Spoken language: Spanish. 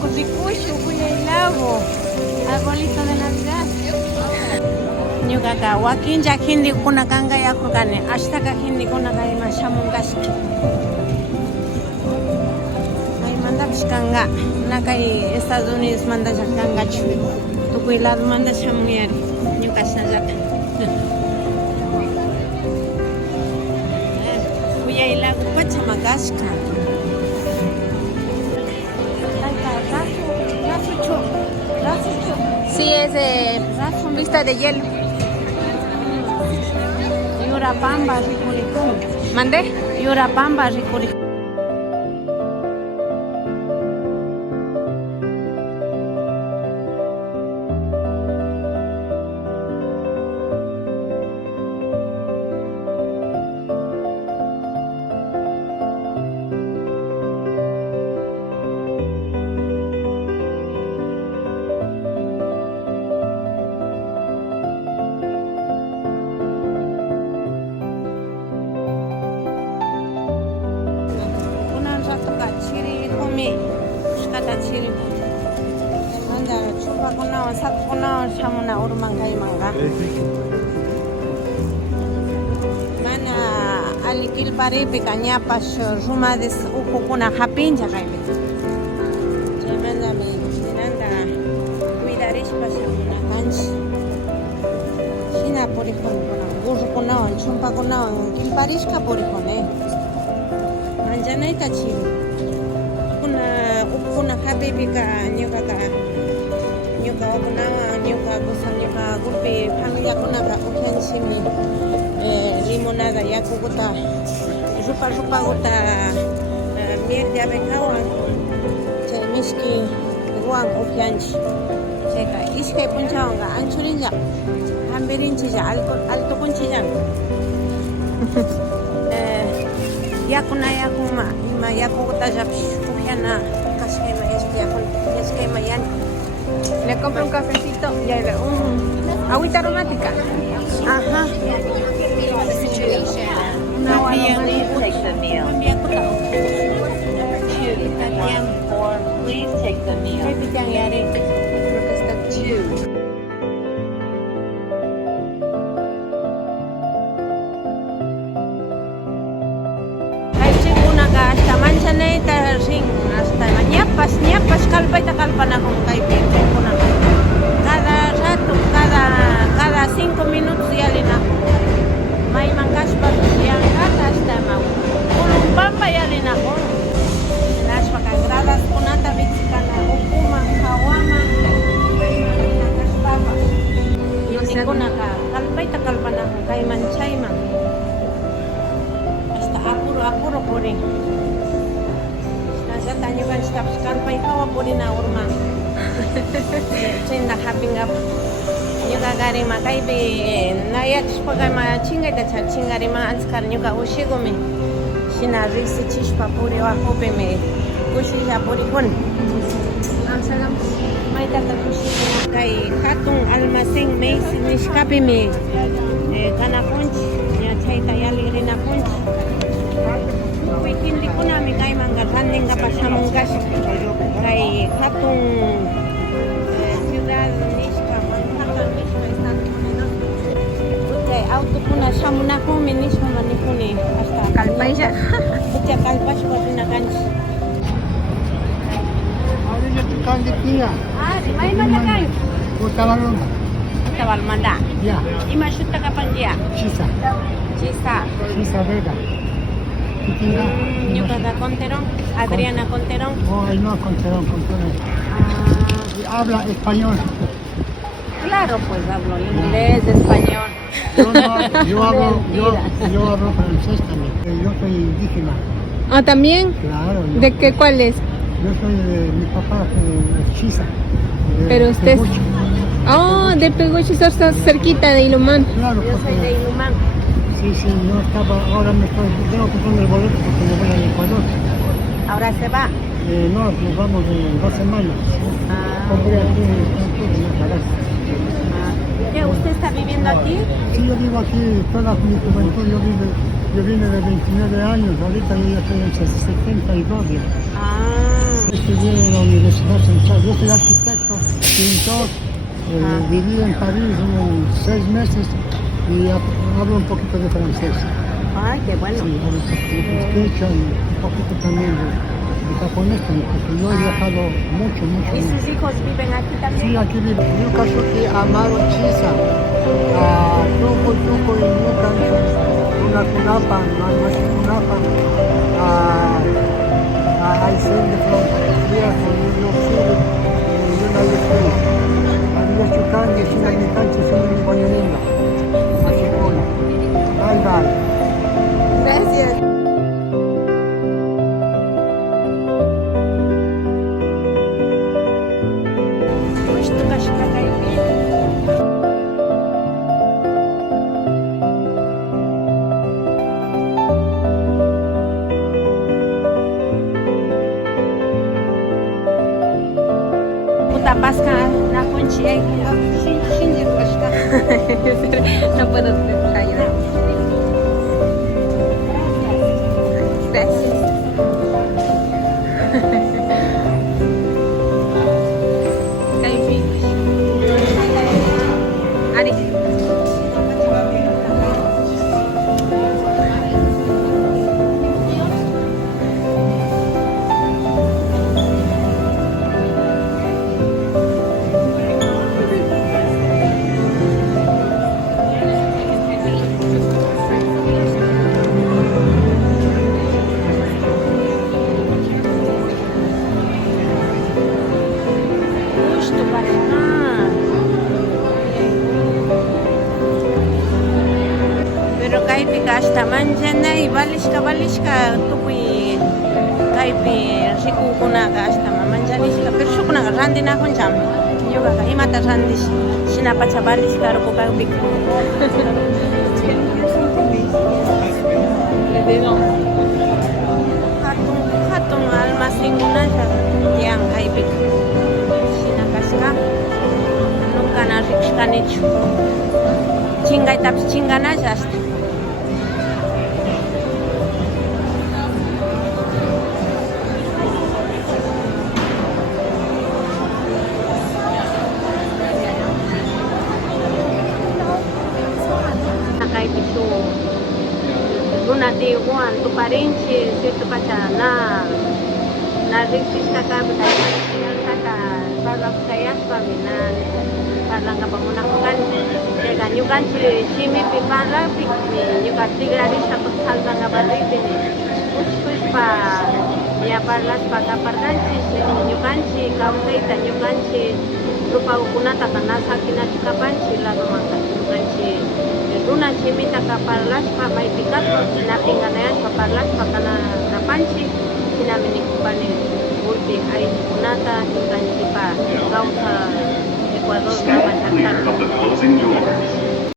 Ricucho, Lavo, arbolito de Navidad. Ñuqaqa wakinlla hindikunakanga yakurqani, ashtaqa hindikunaka ima shamunqashi. Maymantapish kanqa, kay Estados Unidos manta kanqachu. Tukuy lado manta shamuyari, ñuqashallata. Kuyaylaqa pachamakashqa. Sí, es de vista de hielo. Yurapamba, Ricuricún. ¿Mandé? Yurapamba, Ricuricún. Chamuna urman kaymanga. Mana alikil paripi kañapash rumades ukukuna hapincha kaymi. Chaymantami hinanta cuidarishpa shamuna kanchi. Hina purikuna burrukunawan chumpakunawan kilparishka purikune. Manjanayta chiru. Ukukuna hapipika ñuqaqa ñuqa kusan ñuqa grupi familiakunaqa upianchikmi limonada yakukuta rupakuta miel de abejawan chay mishki ruwan upianchik chayqa ishkay punchawanqa anchurinlla hambirinchilla altukunchilla yakuna ima yakukutallapish upiana kashkayma yashkayma yani. Le compro un cafecito y agüita aromática. Ajá. Una agua aromática. Please take the meal. Creo que está chido. Hasta manchaneta ring hasta ñapas kalpaita kalpana con kaypi cada rato cada 5 minutos yalina mayman kashpa yankata hasta mau pampa yalina con nashpa gradas kunata viksikana ukuma hawama yalina kashpapa yunikunaka kalpaita kalpana con kayman chayman hasta apuro purin. Tanya kan staf kalpai kawa purina urma. Cenda hapinga. Nyuga gari makai be nayak spaga ma chingai da chingari ma anskar nyuga ushigome. Shina risi chishpa puri wa hope me. Kushi ja puri kon. Amsalam. Mai ta kushi kai katun almacén me nishkapi me. Kana punch nya chaita yali rina punch. Hindi ko namin kay manggarhaning kapasamungas kay hatong ciudad Nishka, Manhattan, Nishka, Estados Unidos. Kay auto ko na siya muna ko, Nishka manikuni. Hasta kalpay siya. Kaya kalpay siya ko na kanchi. Ahora ya te caen de tía. Si may malakay. Tabalón. Tabalmanda. Ya. Imashuta ka pang dia. Chisa. Vega. Ñuqaqa Conterón, Adriana Conterón. No, Conterón. Habla español. Claro, pues hablo inglés, español. Yo hablo francés también. Yo soy indígena. Ah, ¿también? Claro. ¿De qué cuál es? Yo soy de mi papá, es Chisa. Pero usted... de Peguchi, está cerquita de Ilumán. Claro, Yo soy de Ilumán. Sí, yo ahora tengo que poner el boleto porque me voy al Ecuador. ¿Ahora se va? No, nos vamos en 2 semanas. Compré aquí en la casa. ¿Qué, usted está viviendo aquí? Sí, yo vivo aquí toda mi juventud. Yo vine de 29 años, ahorita yo ya estoy en 72 ya. Ah. Sí, Estudié en la Universidad Central. Yo soy arquitecto, pintor, viví en París unos 6 meses y hablo un poquito de francés. Ay, qué bueno. Sí, hablo un poquito de escuchan, un poquito también de japonés, porque yo he viajado mucho. ¿Y sus hijos viven aquí también? Sí, aquí vivo. Yukasuki Amaro Chisa, Tuco y Yukancho, una Kunapan, I send from here from New York City, United States. Adiós Chukangi, Shinamikanchi, Sumini Guayalinga. Así pone. Bye bye. Gracias. Pasca na ponte no puedo ayudar. Gracias. Ari. Pero kaypi hasta manchana y balishka tukuy kaypi rikukunaqa hasta manchanishka pero shukunaqa randinakun yogaqa imata randish shinapacha balishka ruku kaypi hatun almacenkunalla tiyan kaypi shinakashka nunca na rikushkanichu chingaytapish chinganalla hasta Runa de Juan, tu parente, se tu pachana, na revista kabe kaya kata parang kaya paminan, parang kapamuna kan, tega nyukan simi pipara pikni, nyukan tigrari sa pagsalta nga barite ni, kus pa, ya parlas pagkapardan nyukan kausay ta nyukan rupa ukunata kanasa kinachikapan lalu makan nyukan Runa chimita kaparlas pa may pikat sinapinganayan kaparlas pa kana napansi sinamini kupani ulti ay kunata ikan pa kausa Ecuador na masyaktan